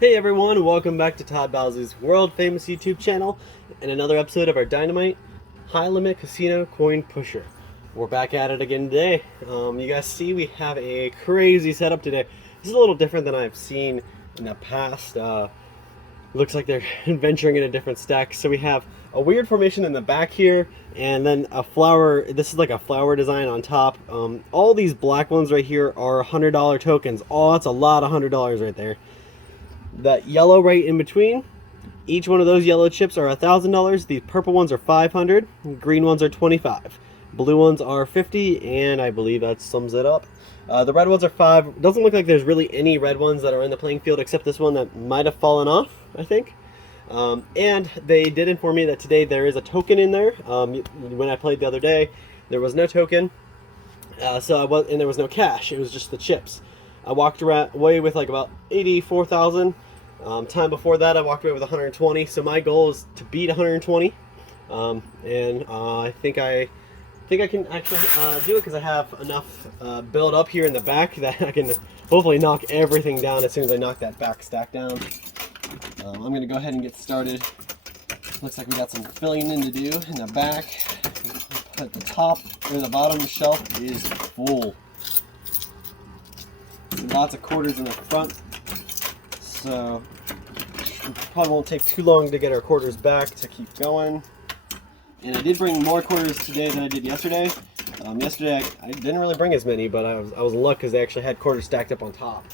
Hey everyone, welcome back to Todd Bowser's world famous YouTube channel and another episode of our Dynamite High Limit Casino Coin Pusher. We're back at it again today. You guys see we have a crazy setup today. This is a little different than I've seen in the past. Looks like they're venturing in a different stack. So we have a weird formation in the back here, and then a flower. This is like a flower design on top. All these black ones right here are $100 tokens. Oh, that's a lot of $100 right there. That yellow right in between, each one of those yellow chips are $1,000. The purple ones are $500, green ones are $25, blue ones are $50, and I believe that sums it up. The red ones are $5. Doesn't look like there's really any red ones that are in the playing field except this one that might have fallen off, I think. And they did inform me that today there is a token in there. When I played the other day, there was no token, and there was no cash. It was just the chips. I walked away with like about 84,000. Time before that, I walked away with 120. So my goal is to beat 120, and I think I can actually do it because I have enough build up here in the back that I can hopefully knock everything down as soon as I knock that back stack down. I'm going to go ahead and get started. Looks like we got some filling in to do in the back. At the top or the bottom shelf is full. Lots of quarters in the front, so it probably won't take too long to get our quarters back to keep going. And I did bring more quarters today than I did yesterday. Yesterday I didn't really bring as many, but I was in luck because they actually had quarters stacked up on top.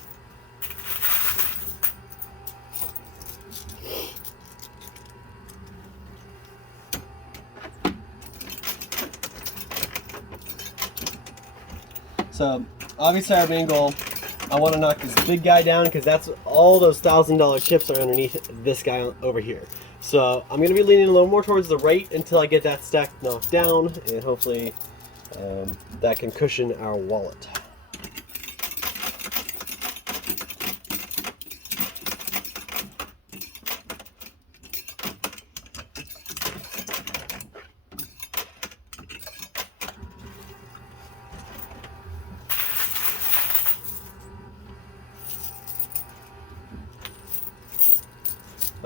So obviously our main goal, I want to knock this big guy down because that's all those $1,000 chips are underneath this guy over here. So I'm going to be leaning a little more towards the right until I get that stack knocked down, and hopefully that can cushion our wallet.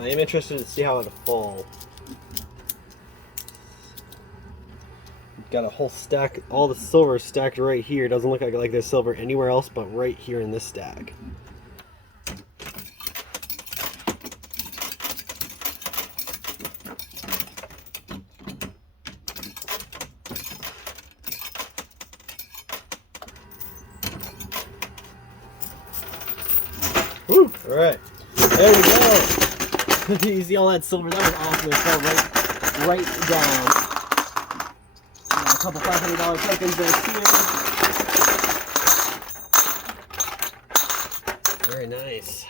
I am interested to see how it'll fall. Got a whole stack, all the silver stacked right here. Doesn't look like there's silver anywhere else but right here in this stack. Woo! Alright, there we go. You see all that silver? That was awesome. It fell right down. Got a couple $500 tokens there too. Very nice.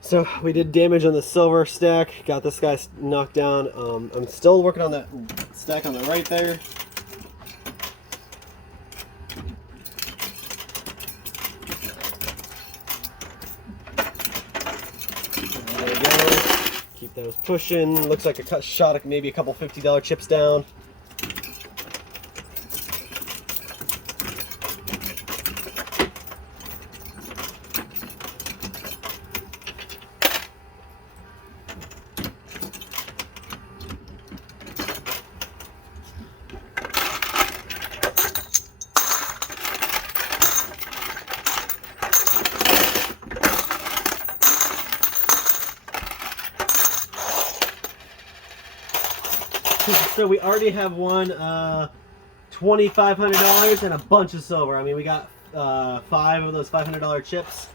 So we did damage on the silver stack. Got this guy knocked down. I'm still working on that stack on the right there. Keep those pushing. Looks like a shot at maybe a couple $50 chips down. So we already have won $2,500 and a bunch of silver. I mean, we got 5 of those $500 chips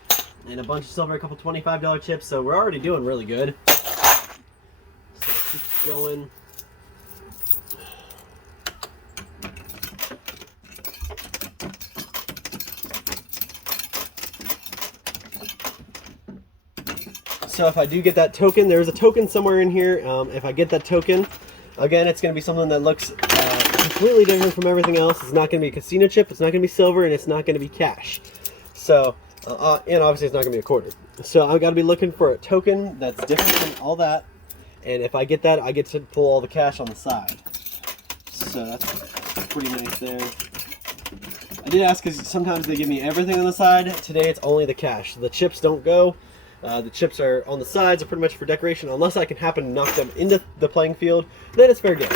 and a bunch of silver, a couple $25 chips. So we're already doing really good. So keep going. So if I do get that token, there's a token somewhere in here. If I get that token, again, it's going to be something that looks completely different from everything else. It's not going to be a casino chip, it's not going to be silver, and it's not going to be cash. So, and obviously it's not going to be a quarter. So I've got to be looking for a token that's different from all that. And if I get that, I get to pull all the cash on the side. So that's pretty nice there. I did ask because sometimes they give me everything on the side. Today it's only the cash. The chips don't go. The chips are on the sides are pretty much for decoration. Unless I can happen to knock them into the playing field, then it's fair game.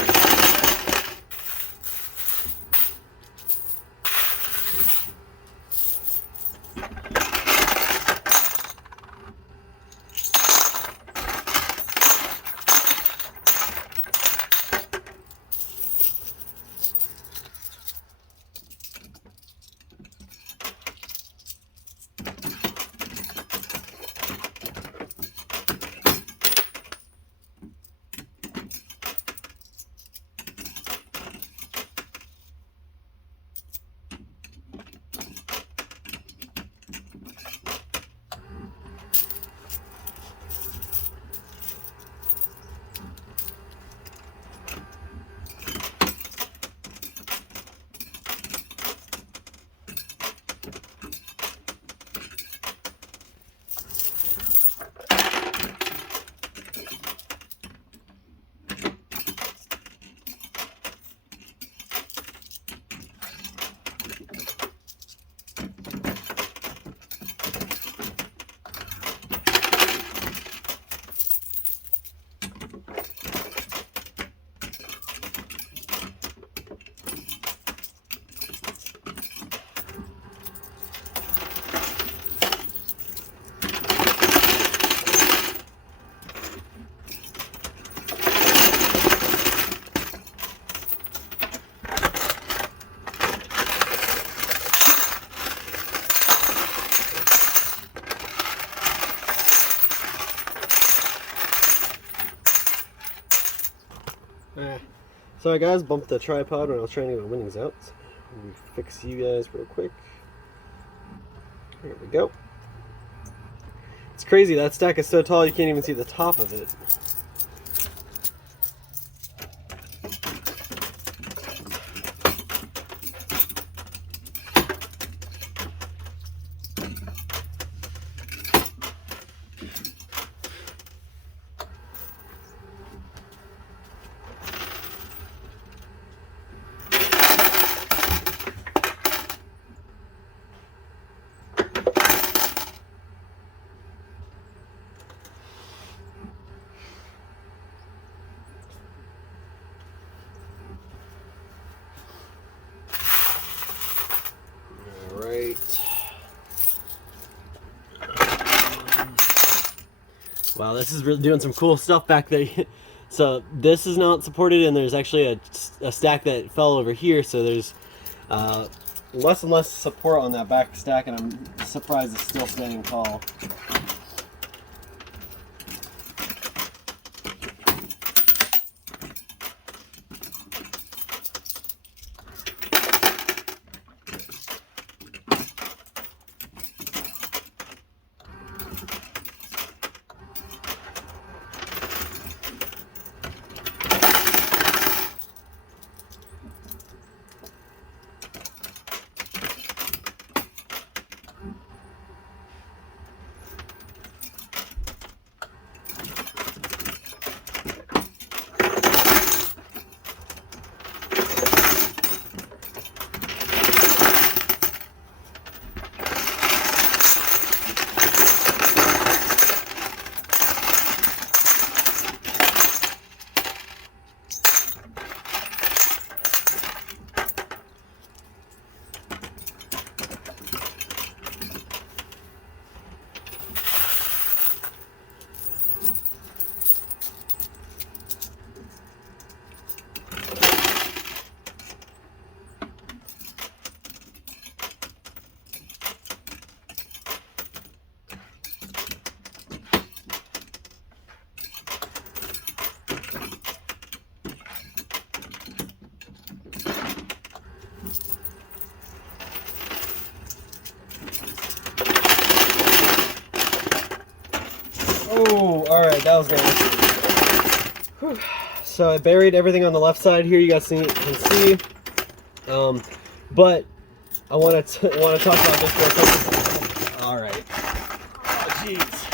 Sorry guys, bumped the tripod when I was trying to get my winnings out. So let me fix you guys real quick. There we go. It's crazy, that stack is so tall you can't even see the top of it. Wow, this is really doing some cool stuff back there. So this is not supported, and there's actually a stack that fell over here, so there's less and less support on that back stack, and I'm surprised it's still standing tall. Oh, alright, that was nice. So I buried everything on the left side here, you guys can see. But I want to talk about this real quick. Alright. Oh, jeez.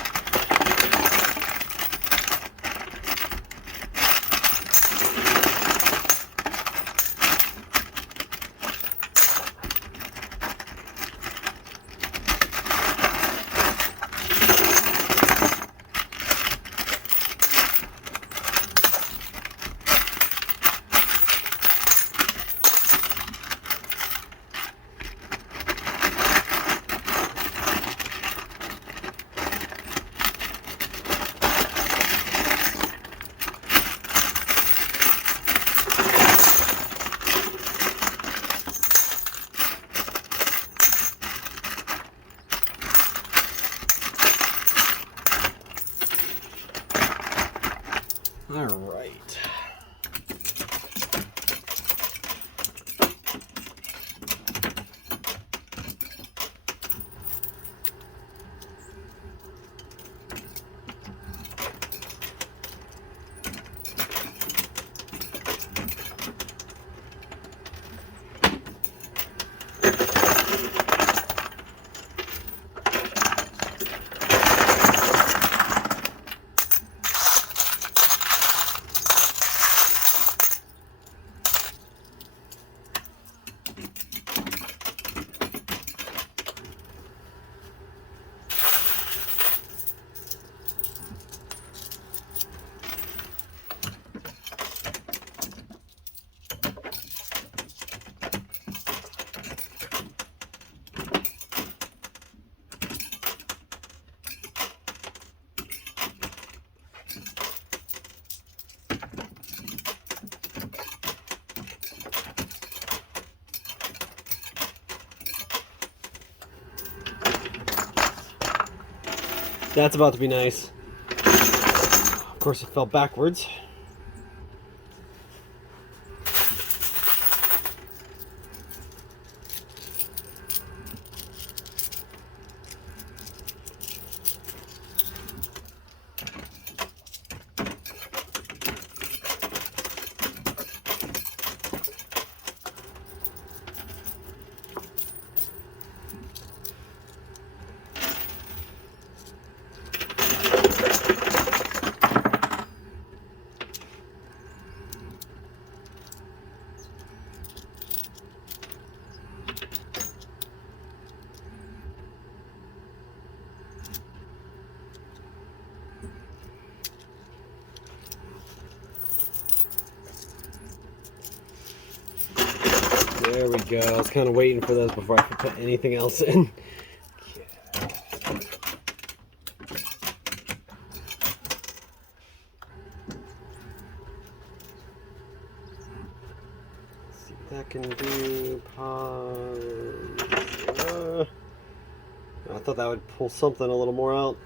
That's about to be nice. Of course, it fell backwards. There we go. I was kind of waiting for those before I could put anything else in. See what that can do. Pause. I thought that would pull something a little more out.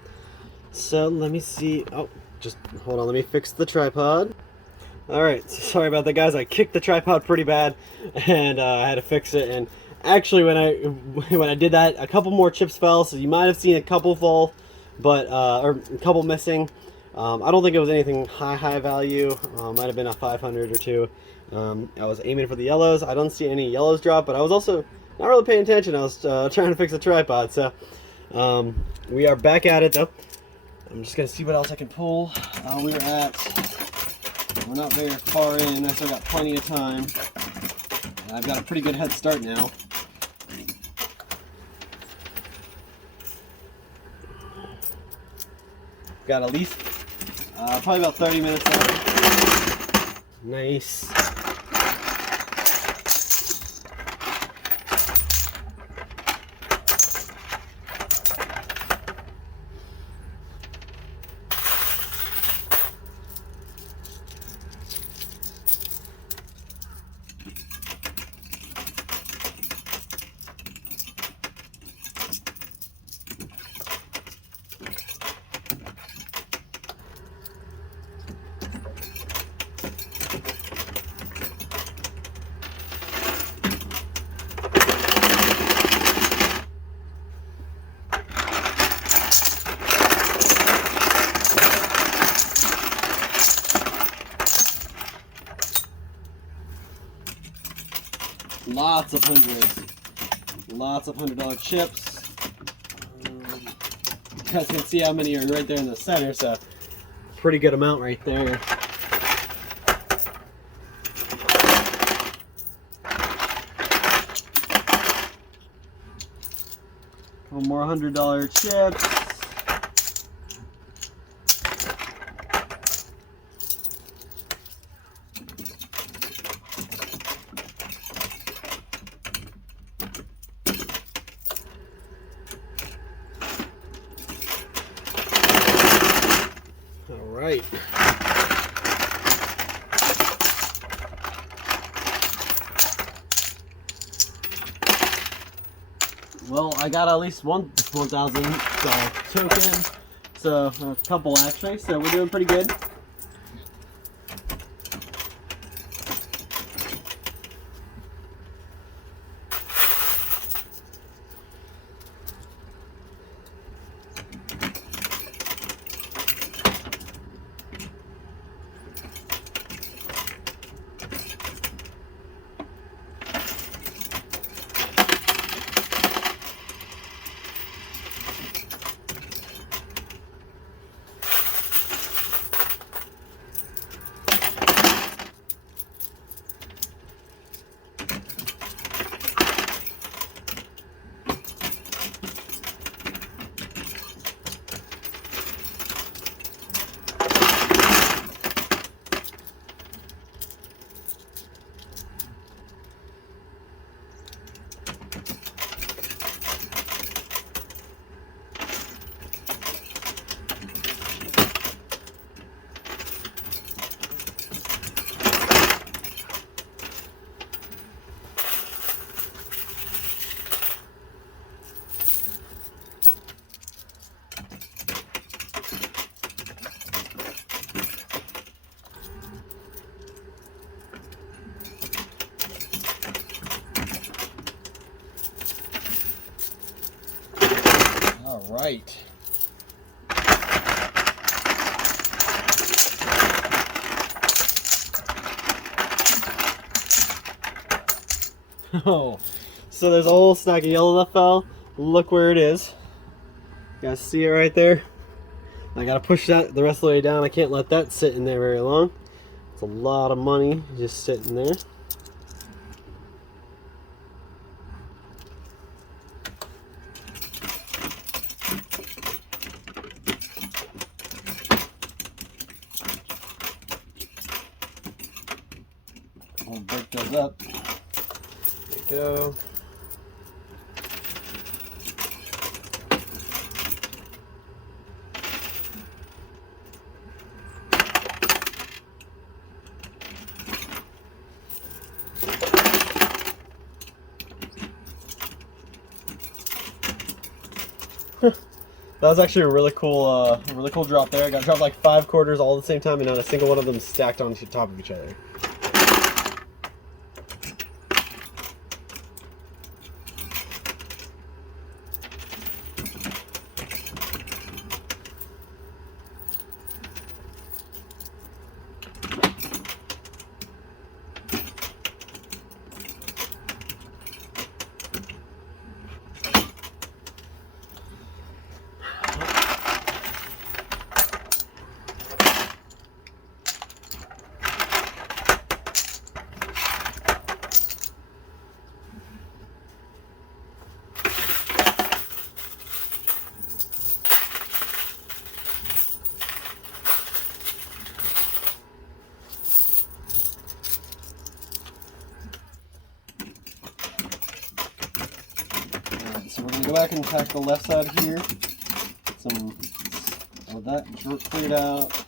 So let me see. Oh, just hold on. Let me fix the tripod. Alright, so sorry about that, guys. I kicked the tripod pretty bad, and I had to fix it. And actually, when I did that, a couple more chips fell, so you might have seen a couple fall, but or a couple missing. I don't think it was anything high value. Might have been a 500 or two. I was aiming for the yellows. I don't see any yellows drop, but I was also not really paying attention. I was trying to fix the tripod. So we are back at it, though. I'm just gonna see what else I can pull. We're not very far in. I still got plenty of time. I've got a pretty good head start now. Got at least probably about 30 minutes left. Nice. Lots of hundreds. Lots of $100 chips. You guys can see how many are right there in the center, so pretty good amount right there. Couple more $100 chips. Right. Well, I got at least one $1,000 token, so a couple actually, so we're doing pretty good. right. Oh, so there's a whole stack of yellow that fell. Look where it is. You guys see it right there? I gotta push that the rest of the way down. I can't let that sit in there very long. It's a lot of money just sitting there. We'll break those up. There you go. That was actually a really cool drop there. I got dropped like 5 quarters all at the same time, and not a single one of them stacked on top of each other. So we're going to go back and attack the left side here. Some of that cleared out.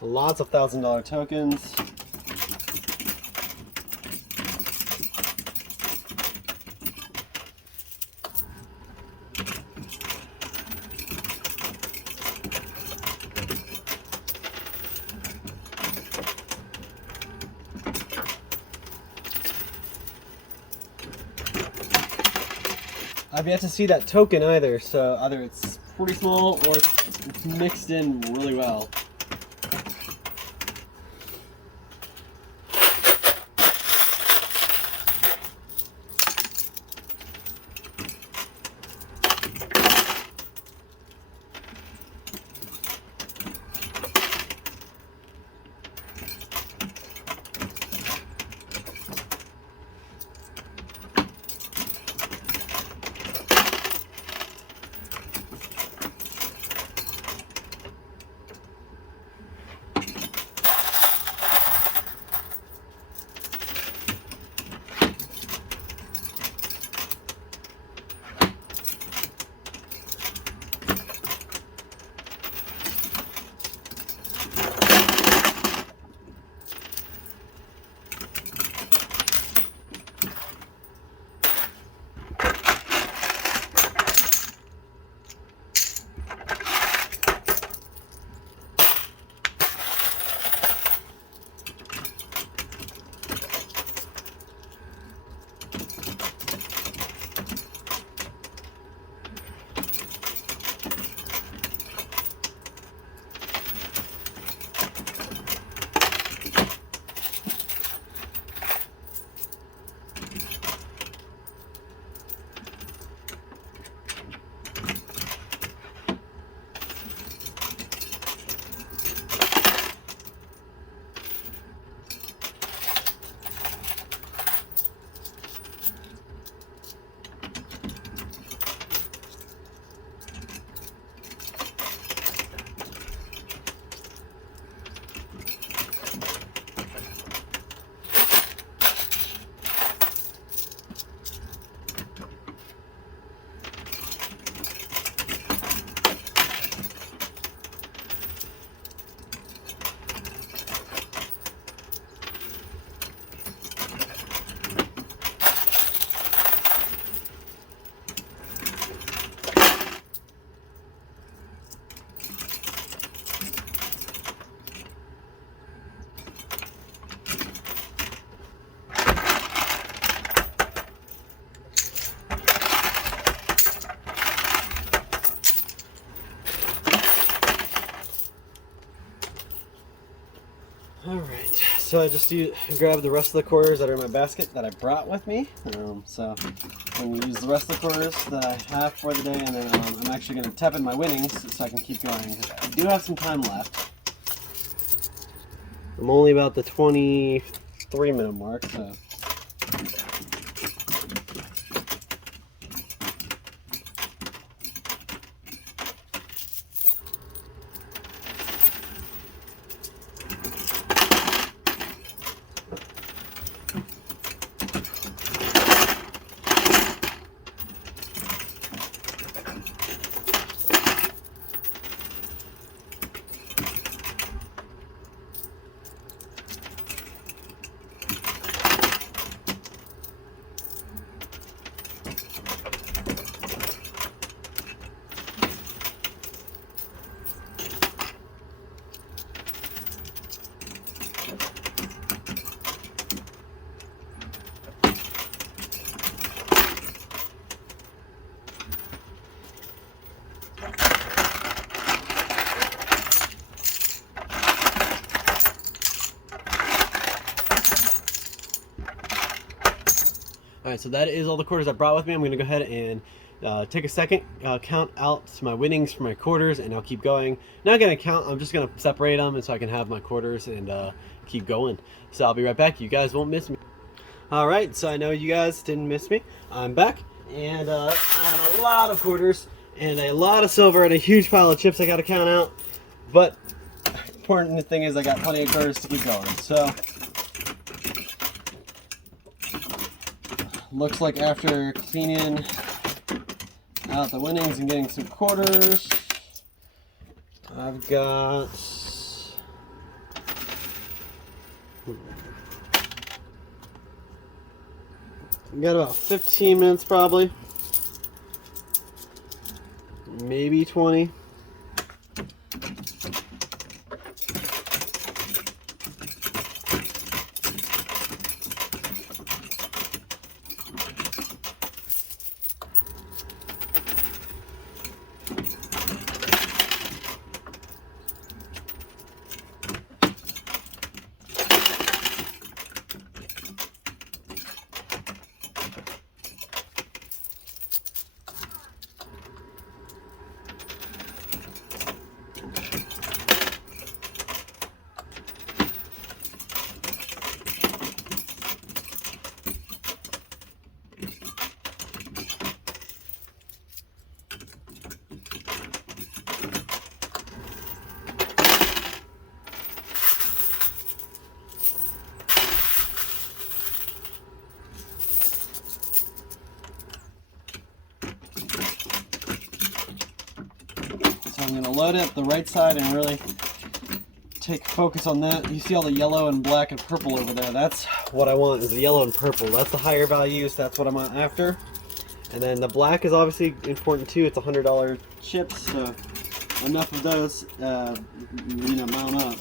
Lots of $1,000 tokens. I've yet to see that token either, so either it's pretty small or it's mixed in really well. Alright, so I just grabbed the rest of the quarters that are in my basket that I brought with me. So I'm going to use the rest of the quarters that I have for the day, and then I'm actually going to tap in my winnings so I can keep going, because I do have some time left. I'm only about the 23-minute mark, so... Alright, so that is all the quarters I brought with me. I'm going to go ahead and take a second, count out my winnings for my quarters, and I'll keep going. Not going to count, I'm just going to separate them and so I can have my quarters and keep going. So I'll be right back. You guys won't miss me. Alright, so I know you guys didn't miss me. I'm back, and I have a lot of quarters and a lot of silver and a huge pile of chips I got to count out. But the important thing is I got plenty of quarters to keep going. So looks like after cleaning out the winnings and getting some quarters, I've got about 15 minutes probably, maybe 20. So I'm going to load it up the right side and really take focus on that. You see all the yellow and black and purple over there. That's what I want, is the yellow and purple. That's the higher values. That's what I'm after. And then the black is obviously important too. It's $100 chips, so enough of those, mount up.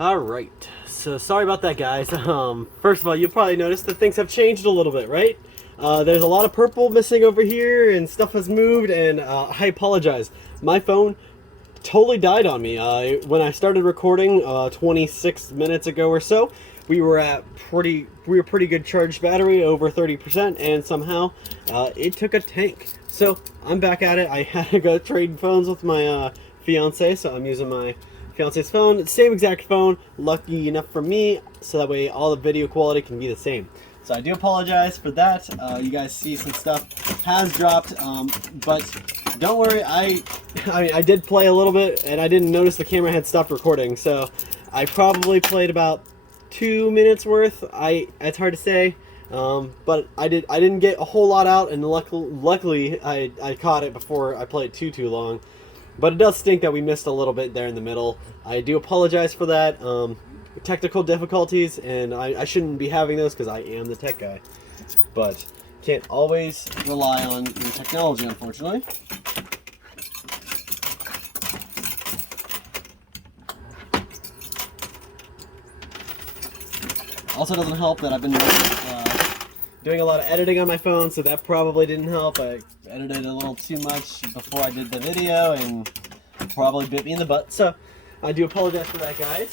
Alright, so sorry about that, guys. First of all, you'll probably notice that things have changed a little bit, right? There's a lot of purple missing over here and stuff has moved, and I apologize. My phone totally died on me. When I started recording 26 minutes ago or so, we were pretty good charged battery, over 30%, and somehow it took a tank. So I'm back at it. I had to go trade phones with my fiance, so I'm using my fiance's phone, same exact phone, lucky enough for me, so that way all the video quality can be the same. So I do apologize for that. You guys see some stuff has dropped, but don't worry, I did play a little bit and I didn't notice the camera had stopped recording, so I probably played about 2 minutes worth. It's hard to say, but I didn't get a whole lot out, and luckily I caught it before I played too long. But it does stink that we missed a little bit there in the middle. I do apologize for that. Technical difficulties, and I shouldn't be having those because I am the tech guy. But can't always rely on your technology, unfortunately. Also doesn't help that I've been doing a lot of editing on my phone, so that probably didn't help. I edited a little too much before I did the video and probably bit me in the butt. So I do apologize for that, guys.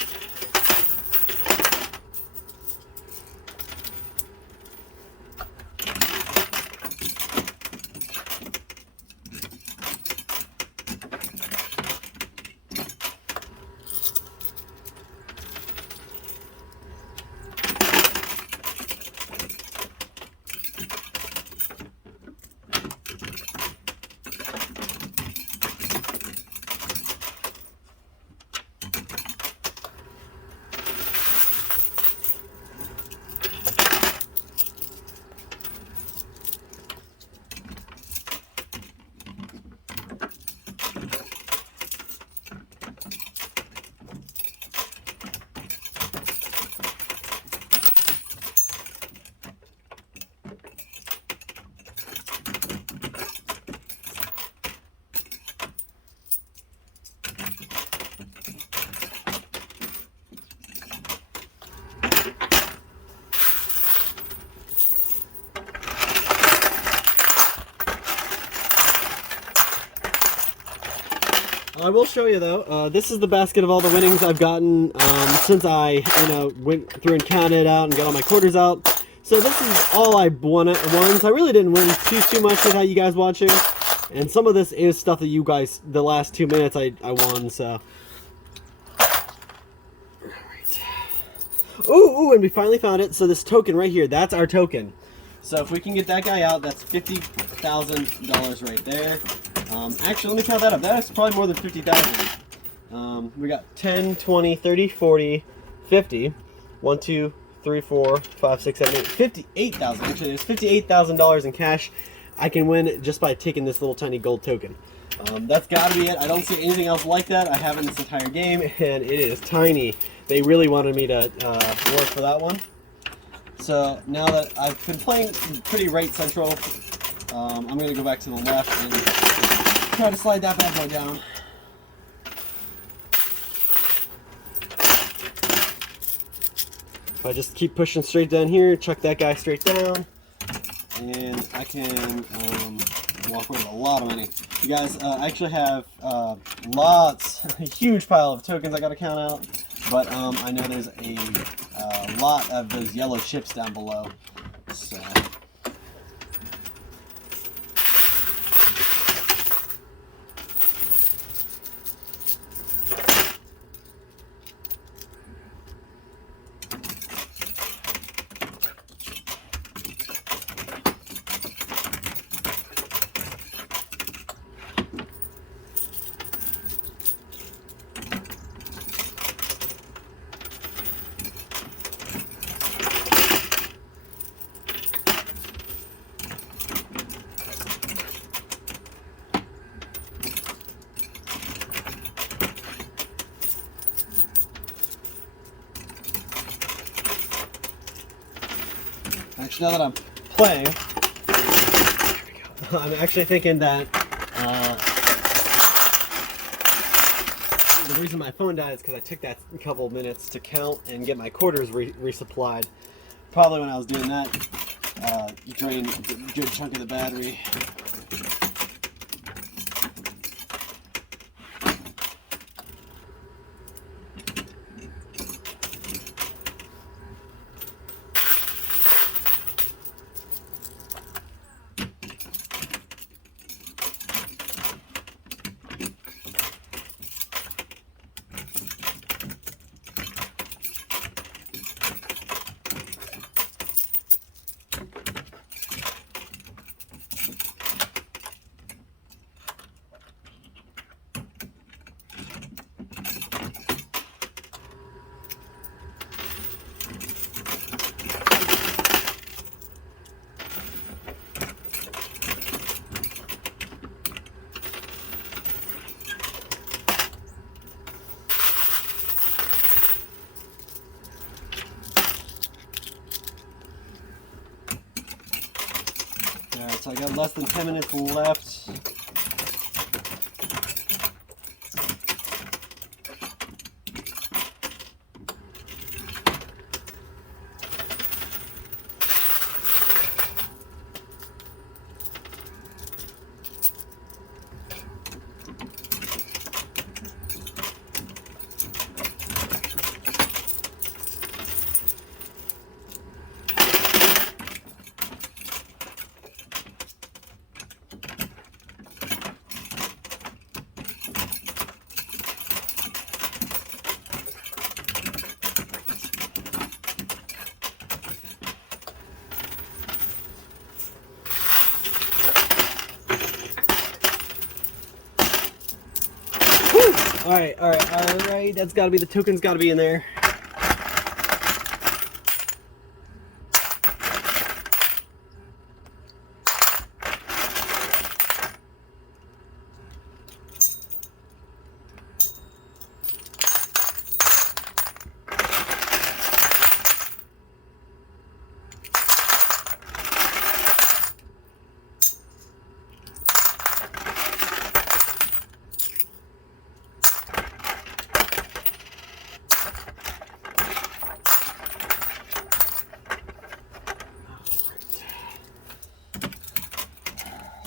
I will show you though. This is the basket of all the winnings I've gotten since I went through and counted out and got all my quarters out. So this is all I won at once. I really didn't win too much without you guys watching. And some of this is stuff that you guys, the last 2 minutes I won, so. Alright. Ooh, and we finally found it. So this token right here, that's our token. So if we can get that guy out, that's $50,000 right there. Actually, let me count that up. That's probably more than 50,000. We got 10, 20, 30, 40, 50. 1, 2, 3, 4, 5, 6, 7, 8. 58,000. Actually, there's $58,000 in cash I can win just by taking this little tiny gold token. That's got to be it. I don't see anything else like that. I have in this entire game, and it is tiny. They really wanted me to work for that one. So now that I've been playing pretty right central, I'm going to go back to the left and try to slide that bad boy down. If I just keep pushing straight down here, chuck that guy straight down, and I can walk away with a lot of money. You guys, I actually have lots, a huge pile of tokens I got to count out, but I know there's a lot of those yellow chips down below. So. Actually, now that I'm playing, I'm actually thinking that the reason my phone died is because I took that couple of minutes to count and get my quarters resupplied. Probably when I was doing that, drained a good chunk of the battery. Alright, so I got less than 10 minutes left. All right. That's got to be the token's got to be in there.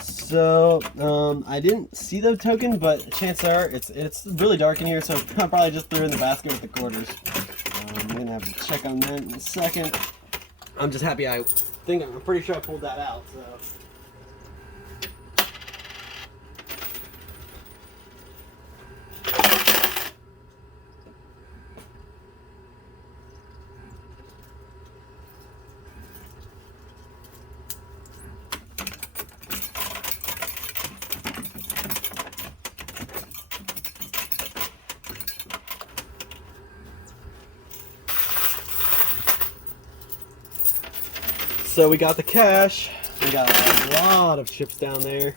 So, I didn't see the token, but chances are it's really dark in here, so I probably just threw it in the basket with the quarters. I'm gonna have to check on that in a second. I'm just happy I'm pretty sure I pulled that out, so. So we got the cash. We got a lot of chips down there.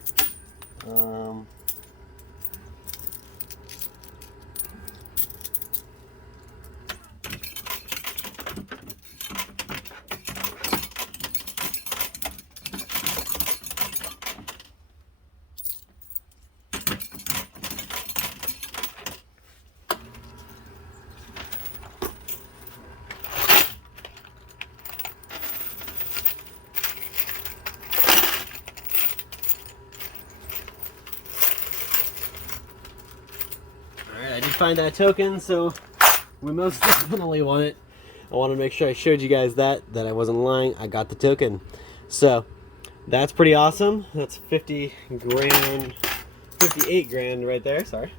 Alright, I did find that token, so we most definitely want it. I want to make sure I showed you guys that I wasn't lying. I got the token. So, that's pretty awesome. That's 50 grand, 58 grand right there, sorry.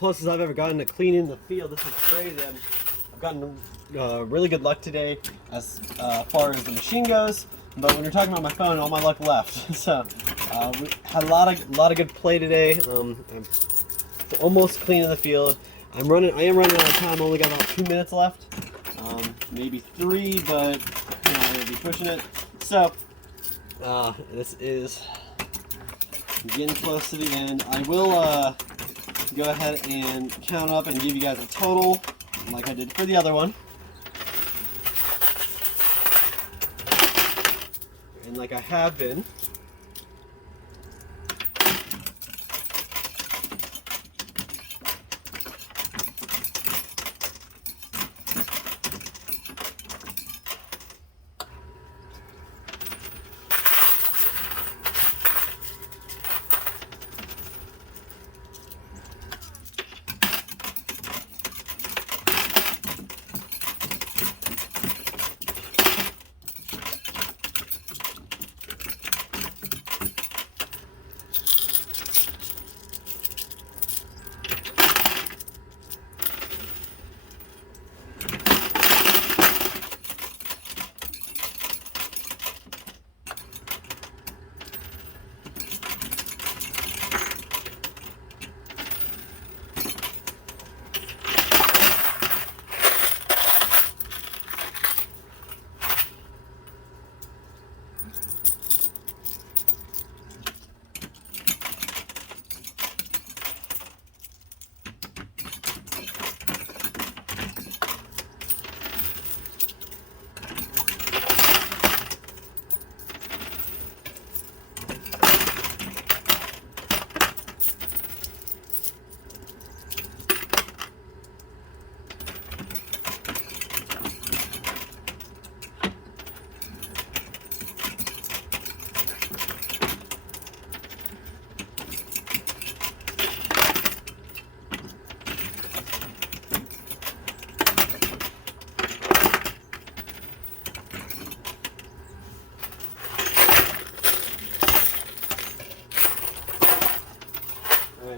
closest I've ever gotten to cleaning the field. This is crazy. I've gotten really good luck today as far as the machine goes. But when you're talking about my phone, all my luck left. So we had a lot of good play today. I'm almost cleaning the field. I am running out of time. Only got about 2 minutes left, maybe 3, but I'm gonna be pushing it. So this is getting close to the end. I will go ahead and count up and give you guys a total, like I did for the other one. And like I have been.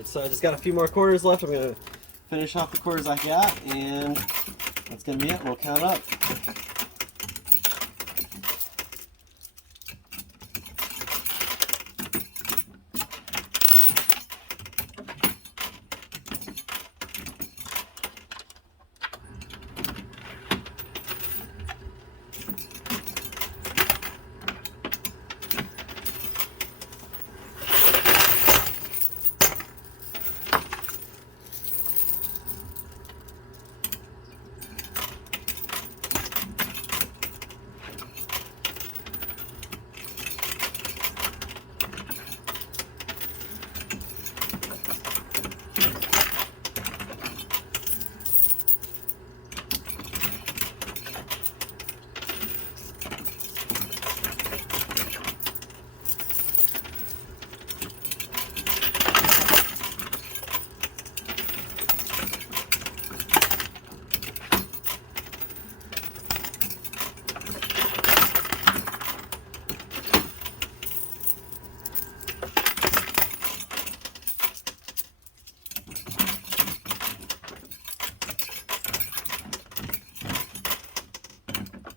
So I just got a few more quarters left. I'm going to finish off the quarters I got, and that's going to be it. We'll count up.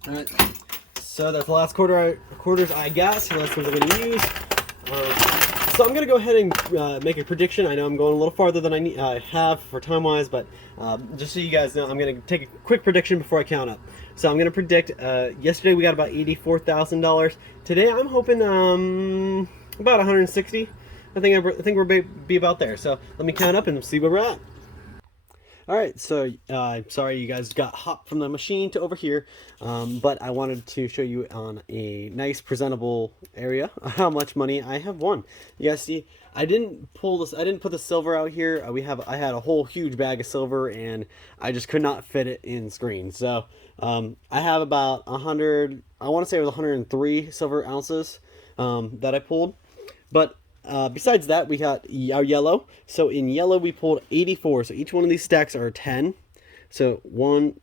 Alright, so that's the last quarters I got, so that's what I'm going to use. So I'm going to go ahead and make a prediction. I know I'm going a little farther than I have for time-wise, but just so you guys know, I'm going to take a quick prediction before I count up. So I'm going to predict, yesterday we got about $84,000. Today I'm hoping about 160. I think we'll be about there. So let me count up and see where we're at. Alright, so sorry you guys got hopped from the machine to over here, but I wanted to show you on a nice presentable area how much money I have won. You guys see, I didn't put the silver out here. I had a whole huge bag of silver and I just could not fit it in screen. So I have about 100, I want to say it was 103 silver ounces that I pulled, but besides that, we got our yellow. So in yellow, we pulled 84. So each one of these stacks are 10. So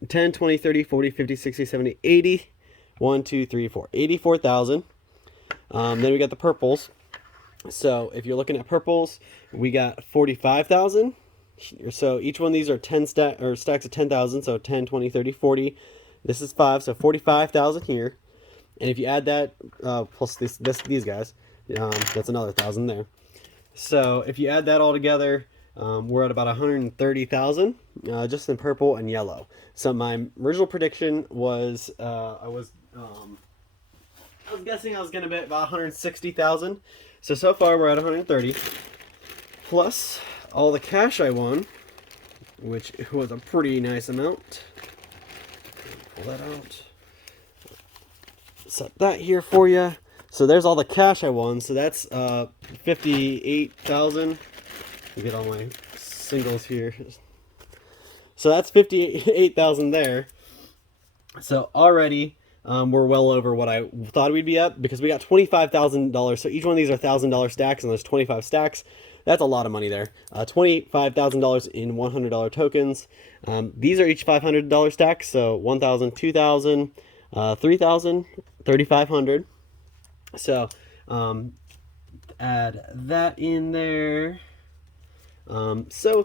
10, 20, 30, 40, 50, 60, 70, 80. 1, 2, 3, 4. 84,000. Then we got the purples. So if you're looking at purples, we got 45,000 So each one of these are 10 stacks of 10,000. So 10, 20, 30, 40. This is 5, so 45,000 here. And if you add that plus these guys, that's another 1,000 there. So if you add that all together, we're at about 130,000, just in purple and yellow. So my original prediction was I was guessing I was gonna bet about 160,000. So far we're at 130, plus all the cash I won, which was a pretty nice amount. Pull that out. Set that here for you. So there's all the cash I won. So that's 58,000. You get all my singles here. So that's 58,000 there. So already we're well over what I thought we'd be at, because we got $25,000. So each one of these are $1,000 stacks, and there's 25 stacks. That's a lot of money there. $25,000 in $100 tokens. These are each $500 stacks. So 1,000, 2,000, 3,000, 3,500. So add that in there. So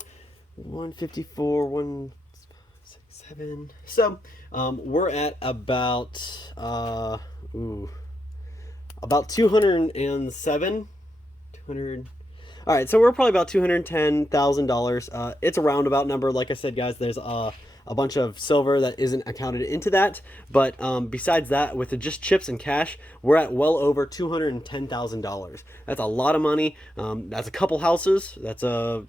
154, 167. So we're at about 207. 200. All right, so we're probably about $210,000. It's a roundabout number. Like I said, guys, there's a bunch of silver that isn't accounted into that. But besides that, with just chips and cash, we're at well over $210,000. That's a lot of money. That's a couple houses. That's I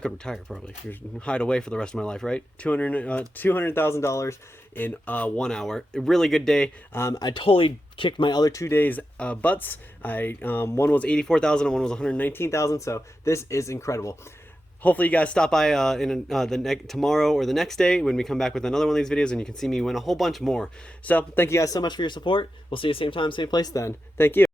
could retire probably. Hide away for the rest of my life, right? $200,000 in 1 hour. A really good day. I totally kicked my other 2 days butts. One was 84,000 and one was 119,000. So this is incredible. Hopefully you guys stop by tomorrow or the next day when we come back with another one of these videos, and you can see me win a whole bunch more. So thank you guys so much for your support. We'll see you same time, same place then. Thank you.